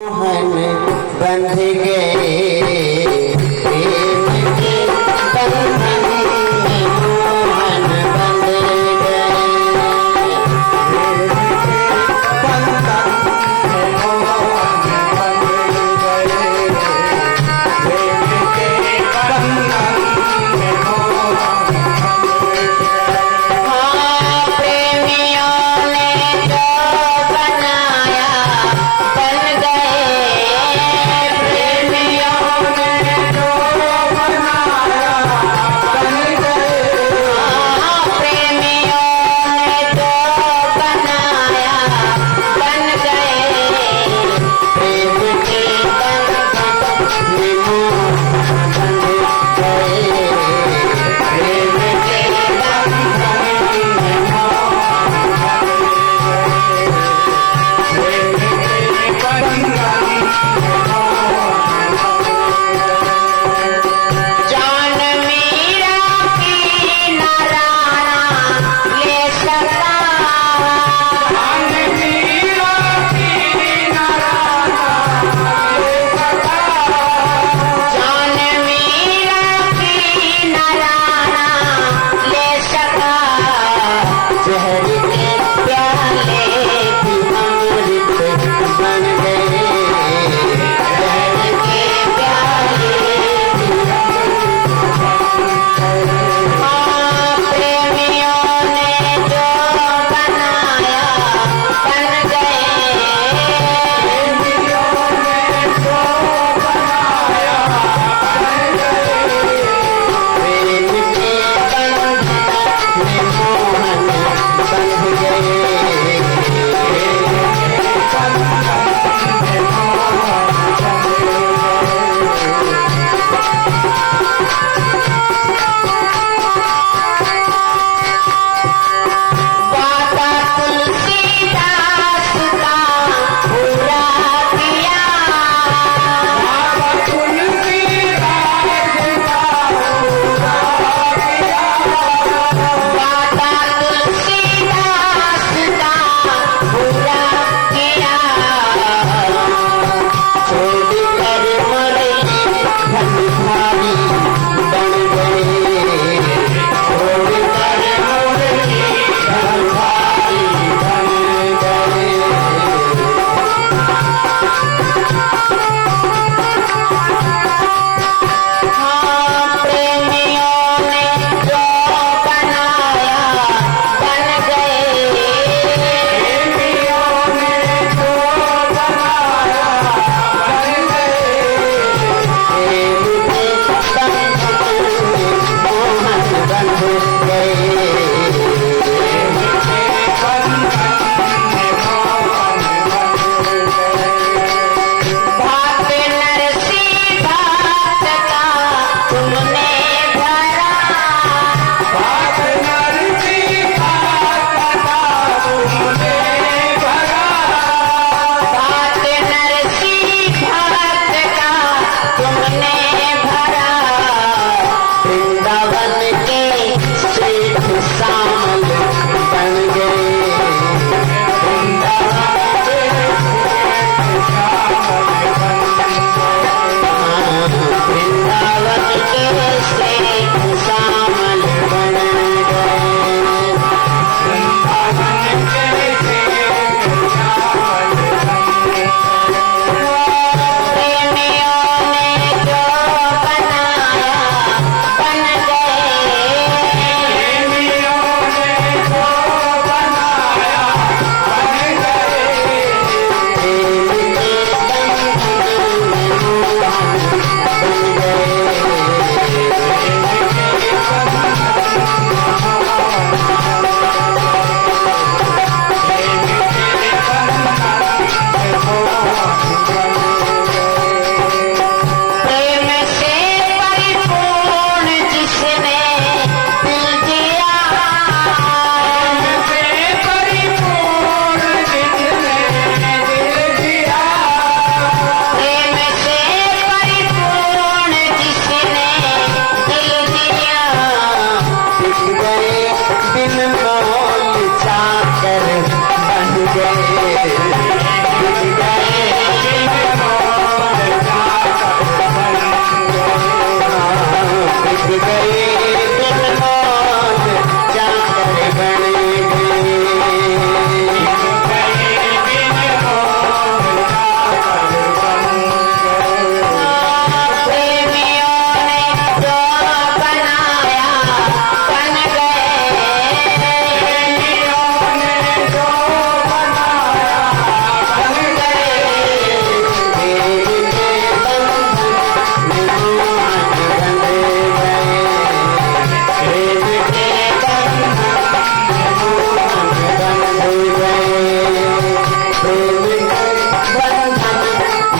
मोहन बंध गए प्रेम के बंधन में, मोहन बंध गए बंधन में, मोहन बंध गए प्रेम के बंधन में, मोहन बंध गए। हाँ, प्रेमियों ने जो बनाया बन गए, प्रेमियों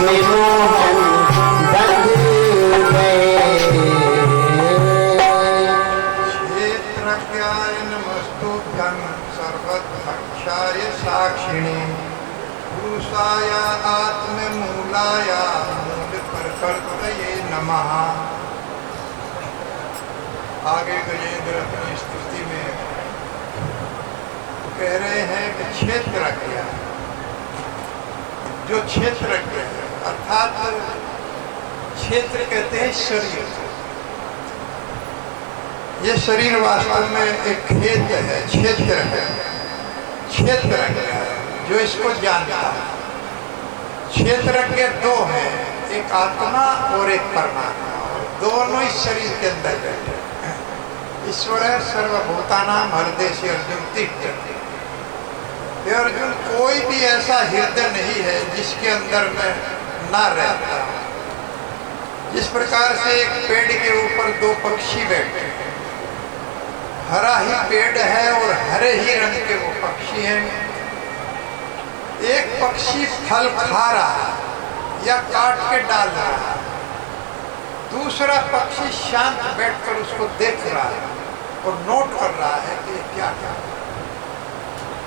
में मोहन बंध गए। क्षेत्रज्ञाय नमस्तुभ्यं सर्वभक्षाय साक्षिणे पुरुषाय आत्ममूलाय मूलप्रकृतये नमः। आगे गजेंद्र अपनी स्तुति में कह रहे हैं कि क्षेत्रज्ञ, जो क्षेत्रज्ञ है, अर्थात क्षेत्र कहते हैं शरीर। ये शरीर वास्तव में एक खेत है, क्षेत्र है, क्षेत्रज्ञ है जो इसको जानता है। क्षेत्रज्ञ दो हैं, एक आत्मा और एक परमात्मा, दोनों इस शरीर के अंदर बैठे। ईश्वर है सर्वभूतानां हृदय अर्जुन तिष्ठति। अर्जुन, कोई भी ऐसा हृदय नहीं है जिसके अंदर में ना रहता। जिस प्रकार से एक पेड़ के ऊपर दो पक्षी बैठे, हरा ही पेड़ है और हरे ही रंग के वो पक्षी हैं। एक पक्षी फल खा रहा है या काट के डाल रहा है, दूसरा पक्षी शांत बैठकर उसको देख रहा है और नोट कर रहा है कि क्या क्या।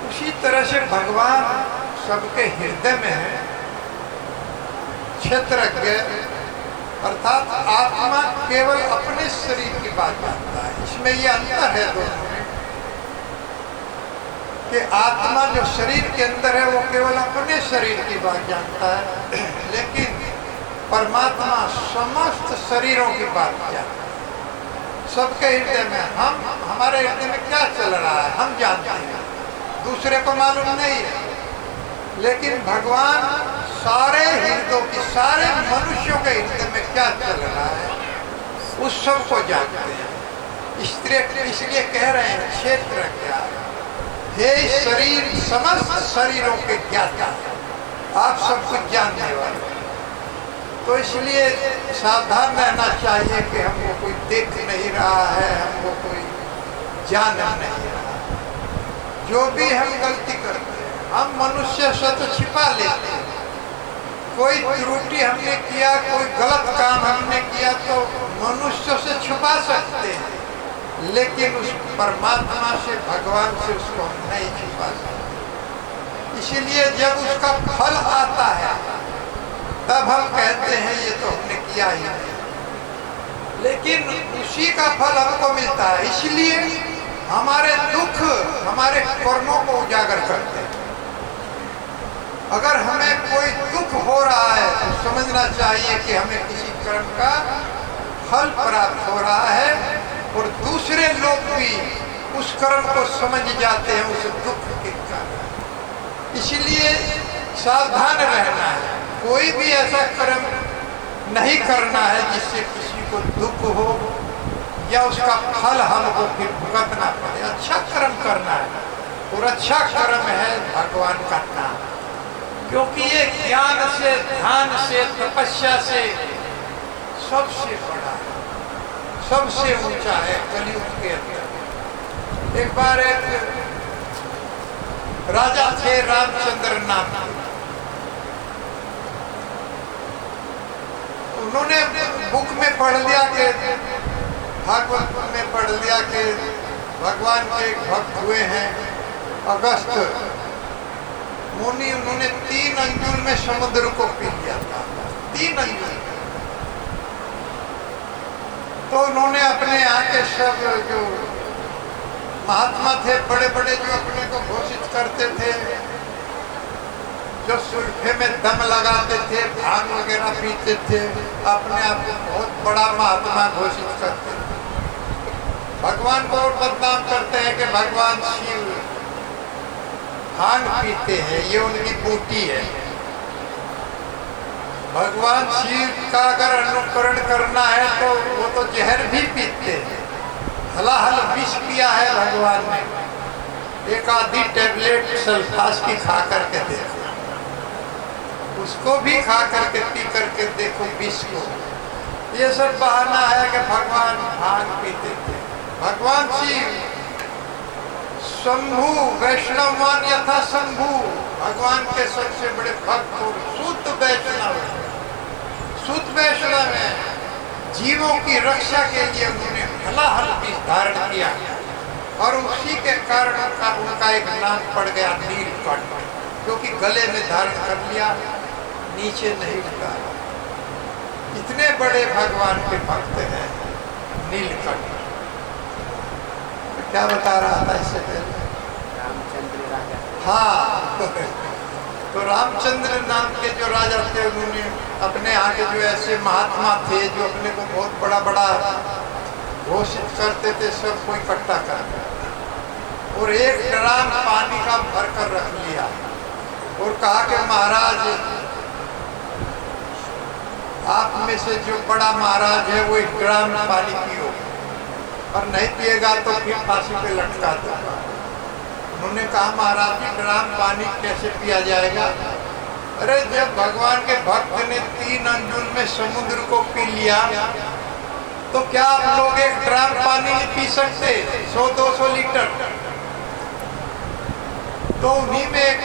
उसी तरह से भगवान सबके हृदय में है। क्षेत्रज्ञ अर्थात आत्मा केवल अपने शरीर की बात जानता है। इसमें ये अंतर है दोनों में कि आत्मा जो शरीर के अंदर है वो केवल अपने शरीर की बात जानता है, लेकिन परमात्मा समस्त शरीरों की बात जानता है। सबके हृदय में हमारे हृदय में क्या चल रहा है हम जानते हैं, दूसरे को मालूम नहीं है। लेकिन भगवान सारे हृदयों की, सारे मनुष्यों के हृदय में क्या चल रहा है उस सब को जानते हैं। इसलिए कह रहे हैं क्षेत्र क्या हे शरीर समस्त शरीरों के ज्ञाता, आप सब कुछ जानने वाले। तो इसलिए सावधान रहना चाहिए कि हमको कोई देख नहीं रहा है, हमको कोई जान नहीं रहा। जो भी हम गलती करते हैं, हम मनुष्य से तो छिपा लेते हैं। कोई त्रुटि हमने किया, कोई गलत काम हमने किया तो मनुष्य से छुपा सकते हैं, लेकिन उस परमात्मा से, भगवान से उसको हम नहीं छुपा सकते। इसीलिए जब उसका फल आता है तब हम कहते हैं ये तो हमने किया ही नहीं, लेकिन उसी का फल हमको मिलता है। इसलिए हमारे दुख हमारे कर्मों को उजागर करते हैं। अगर हमें कोई दुख हो रहा है तो समझना चाहिए कि हमें किसी कर्म का फल प्राप्त हो रहा है, और दूसरे लोग भी उस कर्म को समझ जाते हैं उस दुख के कारण। इसलिए सावधान रहना है, कोई भी ऐसा कर्म नहीं करना है जिससे किसी को दुख हो या उसका फल हमको फिर भुगतना पड़े। अच्छा कर्म करना है, और अच्छा कर्म है भगवान का नाम, क्योंकि ये ज्ञान से, ध्यान से, तपस्या से सबसे बड़ा, सबसे ऊंचा है कलयुग के अंदर। एक बार एक राजा थे रामचंद्र नाम के, उन्होंने बुक में पढ़ लिया कि भागवत में पढ़ लिया कि भगवान के एक भक्त हुए हैं अगस्त मुनि। उन्होंने 3 अंजुल में समुद्र को पी लिया था, 3 अंजुल। तो उन्होंने अपने यहाँ के सब जो महात्मा थे, बड़े बड़े, जो अपने को घोषित करते थे, जो सुल्फे में दम लगाते थे, भांग वगैरह पीते थे, अपने आप को बहुत बड़ा महात्मा घोषित करते थे। भगवान को और बदनाम करते हैं कि भगवान शिव भांग पीते हैं, ये उनकी बूटी है। भगवान शिव का अगर अनुकरण करना है तो वो तो जहर भी पीते हैं। हलाहल विष पिया है भगवान ने, एक आधी टेबलेट सल्फास की खा करके देखो, उसको भी खा करके पी करके देखो विष को। ये सब बहाना है कि भगवान भांग पीते थे। भगवान शिव शंभु वैष्णववान यथा शंभु, भगवान के सबसे बड़े भक्त और शुद्ध वैष्णव। जीवों की रक्षा के लिए उन्होंने हलाहल भी धारण किया और उसी के कारण उनका एक नाम पड़ गया नीलकंठ, क्योंकि गले में धारण कर लिया, नीचे नहीं उतारा। इतने बड़े भगवान के भक्त हैं नीलकंठ। क्या बता रहा था इससे पहले? रामचंद्र राजा। हाँ, तो रामचंद्र नाम के जो राजा थे, उन्होंने अपने आगे जो ऐसे महात्मा थे जो अपने को बहुत बड़ा बड़ा घोषित करते थे, सबको इकट्ठा कर और एक ड्राम पानी का भर कर रख लिया और कहा कि महाराज, आप में से जो बड़ा महाराज है वो एक ड्राम पानी पियो, और नहीं पिएगा तो फिर फांसी पे लटका दूंगा। उन्होंने कहा महाराज जी, ड्राम पानी कैसे पिया जाएगा? अरे जब भगवान के भक्त ने 3 अंजुल में समुद्र को पी लिया, तो क्या आप लोग एक ड्राम पानी नहीं पी सकते? 100-200 लीटर। तो उन्हीं में एक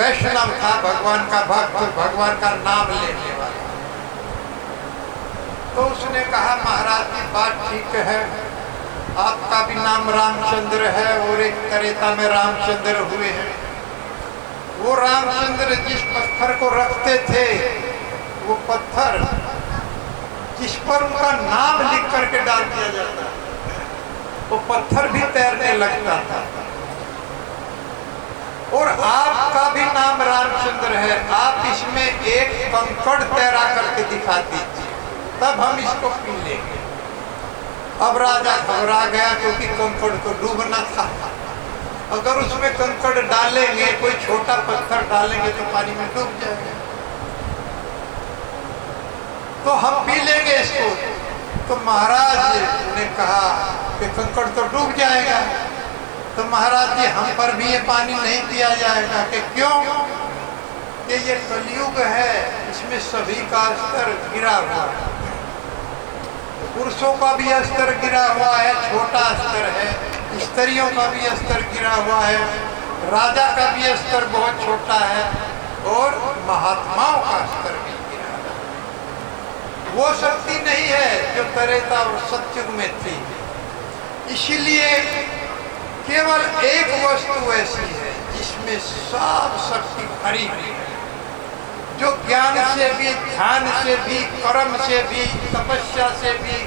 वैष्णव था, भगवान का भक्त, भगवान का नाम लेने वाला। तो उसने कहा महाराज की बात ठीक है, आपका भी नाम रामचंद्र है और एक त्रेता में रामचंद्र हुए हैं। वो रामचंद्र जिस पत्थर को रखते थे, वो पत्थर जिस पर उनका नाम लिख करके डाल दिया जाता, वो पत्थर भी तैरने लगता था। और आपका भी नाम रामचंद्र है, आप इसमें एक कंकड़ तैरा करके दिखा दीजिए, तब हम इसको पी लेंगे। अब राजा घबरा गया, क्योंकि कंकड़ तो डूबना था। अगर उसमें कंकड़ डालेंगे, कोई छोटा पत्थर डालेंगे तो पानी में डूब जाएगा, तो हम पी लेंगे इसको। तो महाराज ने कहा कि कंकड़ तो डूब जाएगा। तो महाराज जी, हम पर भी ये पानी नहीं पिया जाएगा। कि क्यों? कि ये कलयुग है, इसमें सभी का स्तर गिरा हुआ है, पुरुषों का भी स्तर गिरा हुआ है, छोटा स्तर है, स्त्रियों का भी स्तर गिरा हुआ है, राजा का भी स्तर बहुत छोटा है, और महात्माओं का स्तर भी गिरा है। वो शक्ति नहीं है जो त्रेता और सतयुग में थी। इसीलिए केवल एक वस्तु ऐसी है जिसमें सब शक्ति भरी हुई है, जो ज्ञान से भी, ध्यान से भी, कर्म से भी, तपस्या से भी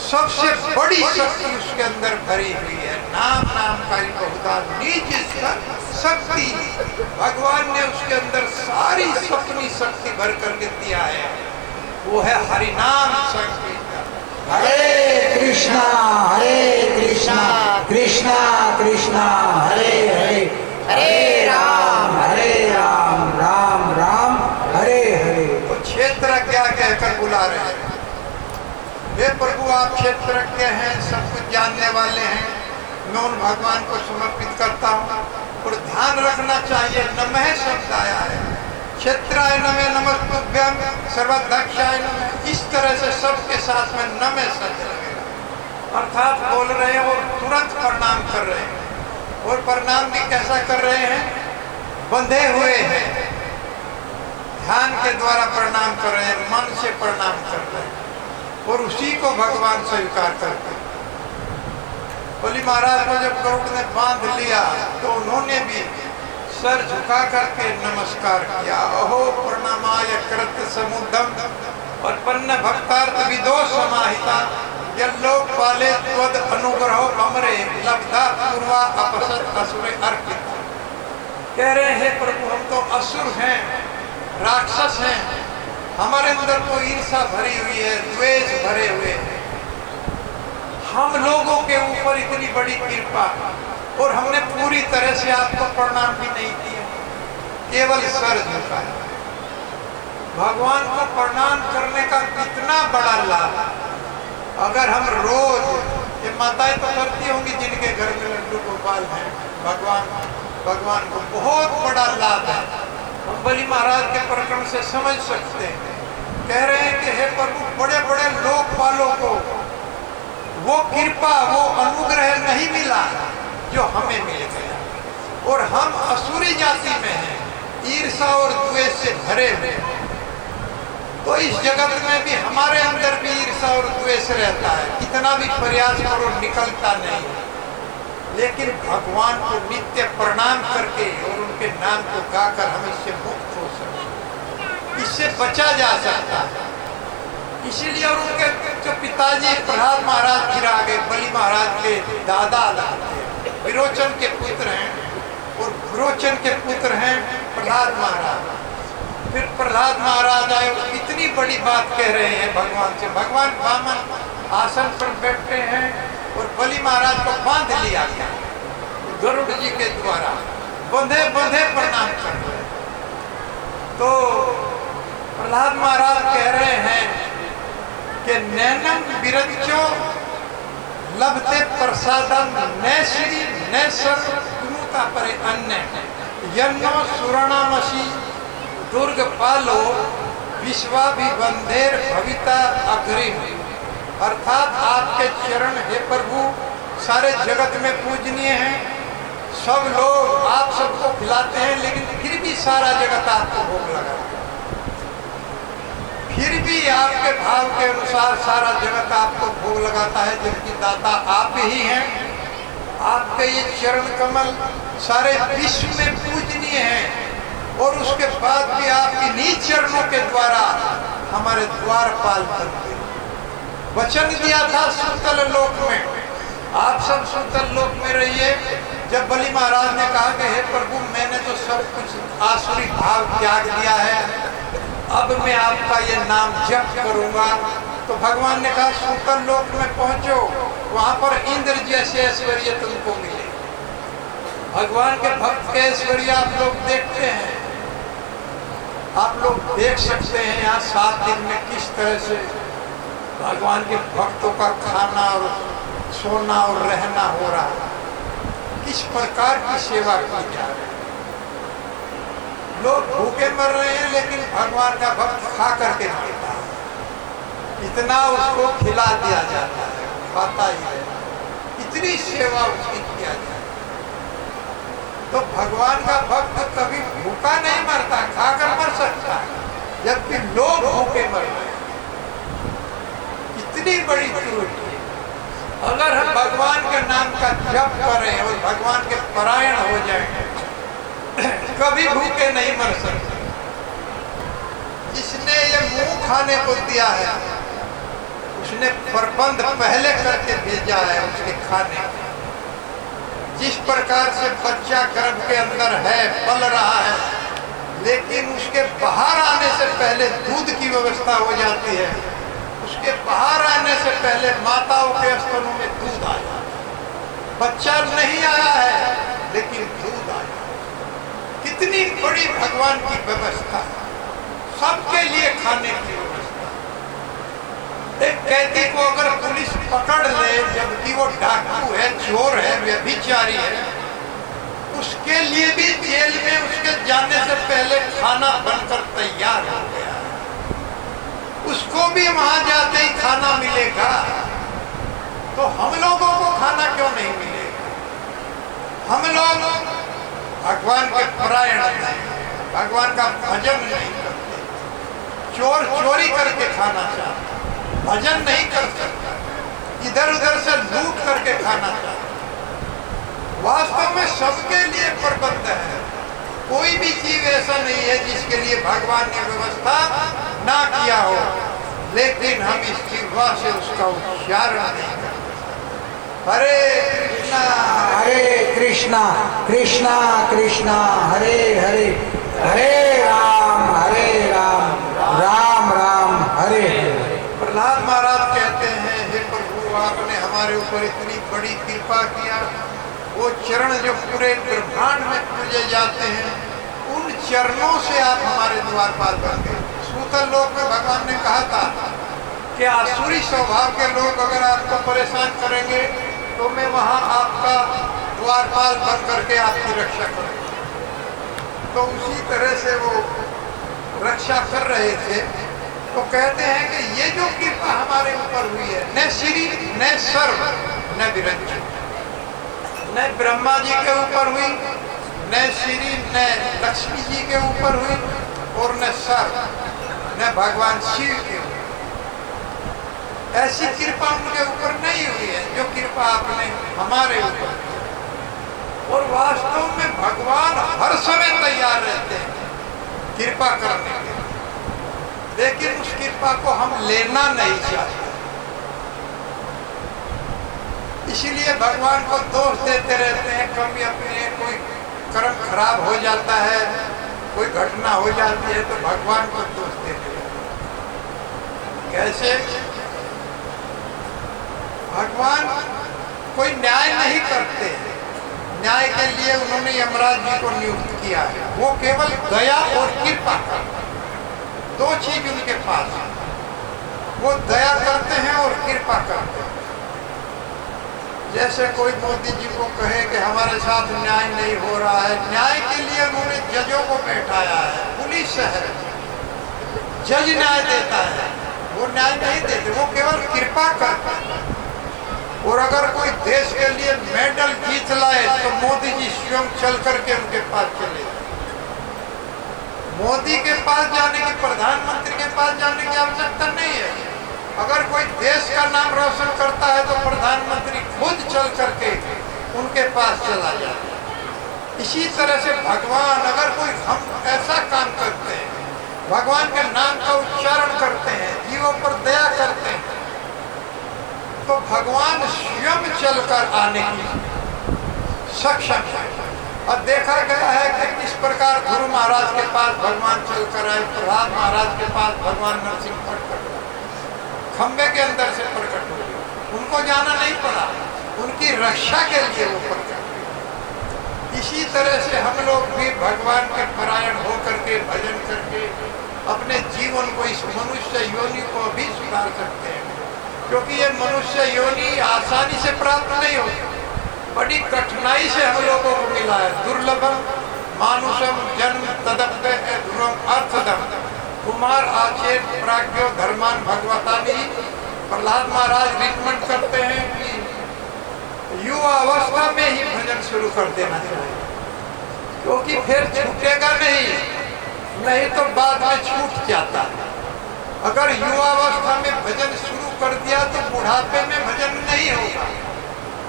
सबसे बड़ी शक्ति उसके अंदर भरी हुई है। नाम नामकारी बहुधा निज शक्ति, भगवान ने उसके अंदर सारी अपनी शक्ति भर करके दिया है, वो है हरिनाम शक्ति। हरे कृष्णा कृष्णा कृष्णा हरे हरे, हरे राम राम राम हरे हरे। तो क्षेत्र क्या कहकर बुला रहे हैं? हे प्रभु, आप क्षेत्रज्ञ हैं, सब कुछ जानने वाले हैं, मैं उन भगवान को समर्पित करता हूँ। और ध्यान रखना चाहिए, नमः शब्द आया है, क्षेत्राय नमः नमस्तुभ्यं सर्वध्यक्षाय नमः, इस तरह से सबके साथ में नमः शब्द लगेगा, अर्थात बोल रहे हैं और तुरंत प्रणाम कर रहे हैं। और प्रणाम भी कैसा कर रहे हैं? बंधे हुए हैं, ध्यान के द्वारा प्रणाम कर रहे हैं, मन से प्रणाम कर रहे हैं, और उसी को भगवान स्वीकार करते हैं। बोली महाराज को जब गरुड़ ने बांध लिया, तो उन्होंने भी सर झुका करके नमस्कार किया। अहो प्रणामाय कृत समुद्रम और पन्न भक्तार्थ विदो समाहिता, यल्लोक पाले त्वद अनुग्रहो अमरे लब्धा पूर्वा अपसत असुरे अर्पित। कह रहे हैं प्रभु, हम तो असुर हैं, राक्षस हैं, हमारे अंदर तो ईर्ष्या भरी हुई है, द्वेष भरे हुए हैं, हम लोगों के ऊपर इतनी बड़ी कृपा, और हमने पूरी तरह से आपको प्रणाम भी नहीं किया, केवल सर झुकाया। भगवान को प्रणाम करने का कितना बड़ा लाभ। अगर हम रोज, ये माताएं तो करती होंगी जिनके घर में लड्डू गोपाल हैं, भगवान को बहुत बड़ा लाभ है। हम बलि महाराज के प्रकरण से समझ सकते हैं। कह रहे हैं कि हे प्रभु, बड़े बड़े लोकपालों को वो कृपा, वो अनुग्रह नहीं मिला जो हमें मिल गया, और हम असुरी जाति में हैं, ईर्ष्या और द्वेष से भरे हुए। तो इस जगत में भी हमारे अंदर भी ईर्ष्या और द्वेष रहता है, कितना भी प्रयास करो निकलता नहीं। लेकिन भगवान को नित्य प्रणाम करके और उनके नाम को गाकर हम इससे मुक्त हो सकते, इससे बचा जा सकता है। इसीलिए और उनके जो पिताजी प्रहलाद महाराज फिर आगे बलि महाराज के दादा थे, विरोचन के पुत्र हैं, और विरोचन के पुत्र हैं प्रहलाद महाराज। फिर प्रहलाद महाराज आए, इतनी बड़ी बात कह रहे हैं भगवान से। भगवान वामन आसन पर बैठे हैं और बलि महाराज को बांध लिया गया गरुड़ जी के द्वारा, बंधे बंधे प्रणाम कर रहे। तो प्रहलाद महाराज कह रहे हैं कि नैनम विरजो लभते प्रसादम न श्री न सर कुमुता परे अन्य यन्नो सुवर्णामसी दुर्ग पालो विश्वाभिबंधेर भविता अग्रिम। अर्थात आपके चरण हे प्रभु सारे जगत में पूजनीय हैं, सब लोग आप सबको खिलाते हैं, लेकिन फिर भी सारा जगत आपको भोग लगाता है। फिर भी आपके भाव के अनुसार सारा जगत आपको भोग लगाता है, जबकि दाता आप ही हैं। आपके ये चरण कमल सारे विश्व में पूजनीय हैं, और उसके बाद भी आपकी नीच चरणों के द्वारा हमारे द्वारपाल करते। वचन दिया था सुतल लोक में, आप सब सुतल लोक में रहिए। जब बलि महाराज ने कहा कि हे प्रभु मैंने तो सब कुछ आसुरी भाव त्याग दिया है, अब मैं आपका ये नाम जप करूंगा, तो भगवान ने कहा सुतल लोक में पहुंचो, वहां पर इंद्र जैसे ऐश्वर्य तुमको मिले। भगवान के भक्त के ऐश्वर्य आप लोग देखते हैं, आप लोग देख सकते हैं यहाँ 7 दिन में किस तरह से भगवान के भक्तों का खाना और सोना और रहना हो रहा है, किस प्रकार की सेवा की जा रही है। लोग भूखे मर रहे हैं, लेकिन भगवान का भक्त खा करके मरता है, इतना उसको खिला दिया जाता है, खाता ही है, इतनी सेवा उसकी किया जाती है। तो भगवान का भक्त कभी भूखा नहीं मरता, खाकर मर सकता है, जबकि लोग भूखे मर रहे हैं। इतनी बड़ी त्रुटि। अगर हम भगवान के नाम का जप करें और भगवान के परायण हो जाएं, कभी भूखे नहीं मर सकते। जिसने ये मुंह खाने को दिया है, उसने प्रबंध पहले करके भेजा है उसके खाने। जिस प्रकार से बच्चा गर्भ के अंदर है, पल रहा है, लेकिन उसके बाहर आने से पहले दूध की व्यवस्था हो जाती है, उसके बाहर आने से पहले माताओं के स्तनों में दूध आ जाता है। बच्चा नहीं आया है, लेकिन दूध आया। कितनी बड़ी भगवान की व्यवस्था, सबके लिए खाने की व्यवस्था। एक कैदी को अगर पुलिस पकड़ ले, जबकि वो डाकू है, चोर है, व्यभिचारी है, उसके लिए भी जेल में उसके जाने से पहले खाना बनकर तैयार हो गया है। उसको भी वहां जाते ही खाना मिलेगा, तो हम लोगों को खाना क्यों नहीं मिलेगा? हम लोग भगवान के परायण नहीं, भगवान का भजन नहीं करते, चोर चोरी करके खाना चाहता, भजन नहीं कर सकता, इधर उधर से लूट करके खाना चाहता। वास्तव में सबके लिए प्रबंध है, कोई भी चीज ऐसा नहीं है जिसके लिए भगवान ने व्यवस्था ना किया हो, लेकिन हम इस जीवा से उसका उच्चारण नहीं करते। हरे कृष्णा कृष्णा कृष्णा हरे हरे, हरे राम राम राम हरे हरे। प्रहलाद महाराज कहते हैं, हे प्रभु आपने हमारे ऊपर इतनी बड़ी कृपा किया, वो चरण जो पूरे ब्रह्मांड में पूजे जाते हैं, उन चरणों से आप हमारे द्वारपाल बन गए। सूतल लोक में भगवान ने कहा था कि आसुरी स्वभाव के लोग अगर आपको परेशान करेंगे, तो मैं वहां आपका द्वारपाल बन करके आपकी रक्षा करूंगा। तो उसी तरह से वो रक्षा कर रहे थे। तो कहते हैं कि ये जो कृपा हमारे ऊपर हुई है, न श्री न सर्व न विरंज, न ब्रह्मा जी के ऊपर हुई, न श्री न लक्ष्मी जी के ऊपर हुई, और न सर्व न भगवान शिव के ऊपर। ऐसी कृपा उनके ऊपर नहीं हुई है जो कृपा आपने हमारे ऊपर की। और वास्तव में भगवान हर समय तैयार रहते हैं कृपा करने के लिए, लेकिन उस कृपा को हम लेना नहीं चाहते। इसीलिए भगवान को दोष देते रहते हैं। कभी अपने कोई कर्म खराब हो जाता है, कोई घटना हो जाती है तो भगवान को दोष देते रहते हैं। कैसे? भगवान कोई न्याय नहीं करते। न्याय के लिए उन्होंने यमराज जी को नियुक्त किया है। वो केवल दया और कृपा करते हैं। दो चीज उनके पास है, वो दया करते हैं और कृपा करते हैं। जैसे कोई मोदी जी को कहे कि हमारे साथ न्याय नहीं हो रहा है, न्याय के लिए उन्होंने जजों को बैठाया है। पुलिस है, जज न्याय देता है, वो न्याय नहीं देते, वो केवल कृपा करते हैं। और अगर कोई देश के लिए मेडल जीत लाए तो मोदी जी स्वयं चल करके उनके पास चले जाते। मोदी के पास जाने की, प्रधानमंत्री के पास जाने की आवश्यकता नहीं है। अगर कोई देश का नाम रोशन करता है तो प्रधानमंत्री खुद चल करके उनके पास चला जाता है। इसी तरह से भगवान, अगर कोई हम ऐसा काम करते हैं, भगवान के नाम का उच्चारण करते हैं, जीवों पर दया करते हैं, तो भगवान स्वयं चलकर आने की सक्षम है। और देखा गया है कि किस प्रकार गुरु महाराज के पास भगवान चलकर आए, प्रहलाद महाराज के पास भगवान नरसिंह प्रकट हुए, खंबे के अंदर से प्रकट हुए। उनको जाना नहीं पड़ा, उनकी रक्षा के लिए वो प्रकट हुए। इसी तरह से हम लोग भी भगवान के परायण होकर के भजन करके अपने जीवन को, इस मनुष्य योनि को भी सुधार सकते हैं। क्योंकि ये मनुष्य योनि आसानी से प्राप्त नहीं होती, बड़ी कठिनाई से हम लोगों को मिला है। दुर्लभम मानुषम जन्म तदप्य ध्रुवम अर्थदम कुमार आचेत प्राज्ञो धर्मान भगवतानि। प्रहलाद महाराज रिकमेंड करते हैं कि युवा अवस्था में ही भजन शुरू कर देना चाहिए, क्योंकि फिर छूटेगा नहीं तो बाद में छूट जाता है। अगर युवावस्था में भजन शुरू कर दिया तो बुढ़ापे में भजन नहीं होगा।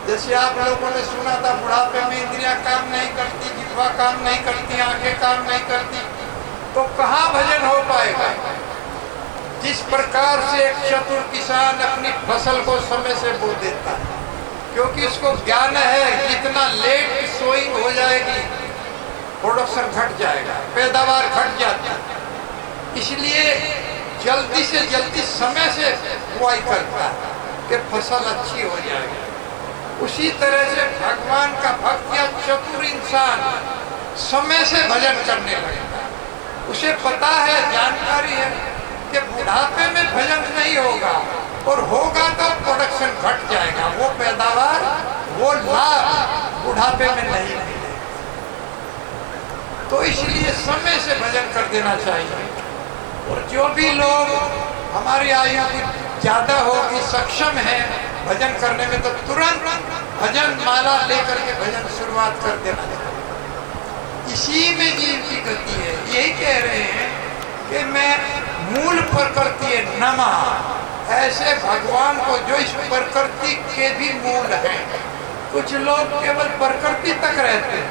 जैसे आप लोगों ने सुना था, बुढ़ापे में इंद्रियां काम नहीं करती, जिह्वा काम नहीं करती, आंखें काम नहीं करती, तो कहाँ भजन हो पाएगा। जिस प्रकार से एक चतुर किसान अपनी फसल को समय से बो देता है, क्योंकि उसको ज्ञान है जितना लेट सोइंग हो जाएगी प्रोडक्शन घट जाएगा, पैदावार घट जाती है, इसलिए जल्दी से जल्दी समय से बुआई करता है कि फसल अच्छी हो जाएगी। उसी तरह से भगवान का भक्त या चतुर इंसान समय से भजन करने लगता है। उसे पता है, जानकारी है कि बुढ़ापे में भजन नहीं होगा, और होगा तो प्रोडक्शन घट जाएगा, वो पैदावार, वो लाभ बुढ़ापे में नहीं मिलेगा। तो इसलिए समय से भजन कर देना चाहिए। और जो भी लोग हमारी आयु ज्यादा होगी, सक्षम है भजन करने में, तो तुरंत भजन माला लेकर के भजन शुरुआत कर देना चाहिए। इसी में जीव की गति है। यही कह रहे हैं कि मैं मूल प्रकृति नमः, ऐसे भगवान को जो इस प्रकृति के भी मूल हैं। कुछ लोग केवल प्रकृति तक रहते हैं,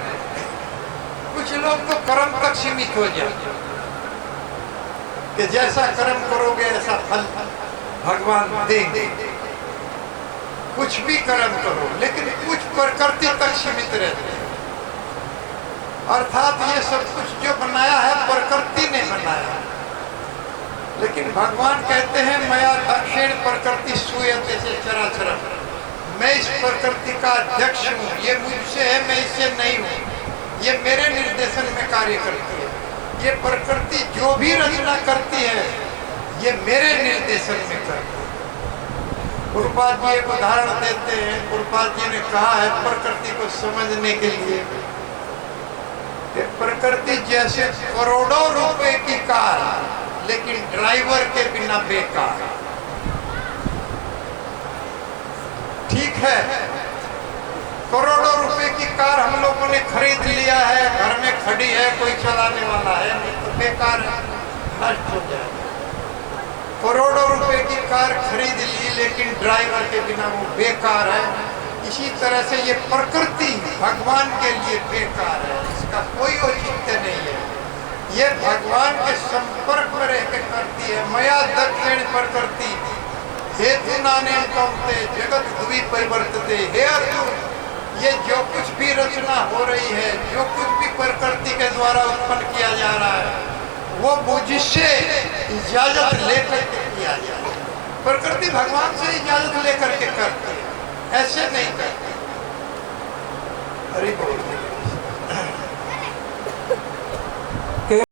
कुछ लोग तो कर्म तक सीमित हो जाते हैं कि जैसा कर्म करोगे ऐसा फल भगवान देंगे। कुछ भी कर्म करो, लेकिन कुछ प्रकृति तक सीमित रहते हैं। अर्थात ये सब कुछ जो बनाया है प्रकृति ने बनाया, लेकिन भगवान कहते हैं मया दक्षिण प्रकृति सूयते से चराचरम, मैं इस प्रकृति का अध्यक्ष हूँ, ये मुझसे है, मैं इससे नहीं हूँ, ये मेरे निर्देशन में कार्य करती है। ये प्रकृति जो भी रचना करती है ये मेरे निर्देशन में करती है। गुरुपाद जी एक उदाहरण देते हैं। गुरुपाद जी ने कहा है प्रकृति को समझने के लिए कि प्रकृति जैसे करोड़ों रुपए की कार, लेकिन ड्राइवर के बिना बेकार। ठीक है, करोड़ों रुपए की कार हम लोगों ने खरीद लिया है, घर में खड़ी है, कोई चलाने वाला है नहीं, तो बेकार है, नष्ट हो जाए। ड्राइवर के बिना वो बेकार है, इसी तरह से ये प्रकृति भगवान के लिए बेकार है, इसका कोई औचित्य नहीं है। ये भगवान के संपर्क में रह के करती है। मया दक्षिण प्रकृति हेतु नाने कौनते जगत द्वि परिवर्तते। हे अर्जुन, ये जो कुछ भी रचना हो रही है, जो कुछ भी प्रकृति के द्वारा उत्पन्न किया जा रहा है, वो मुझसे इजाजत लेकर के किया जाए। प्रकृति भगवान से इजाजत लेकर के करती है, ऐसे नहीं करती। हरि बोल।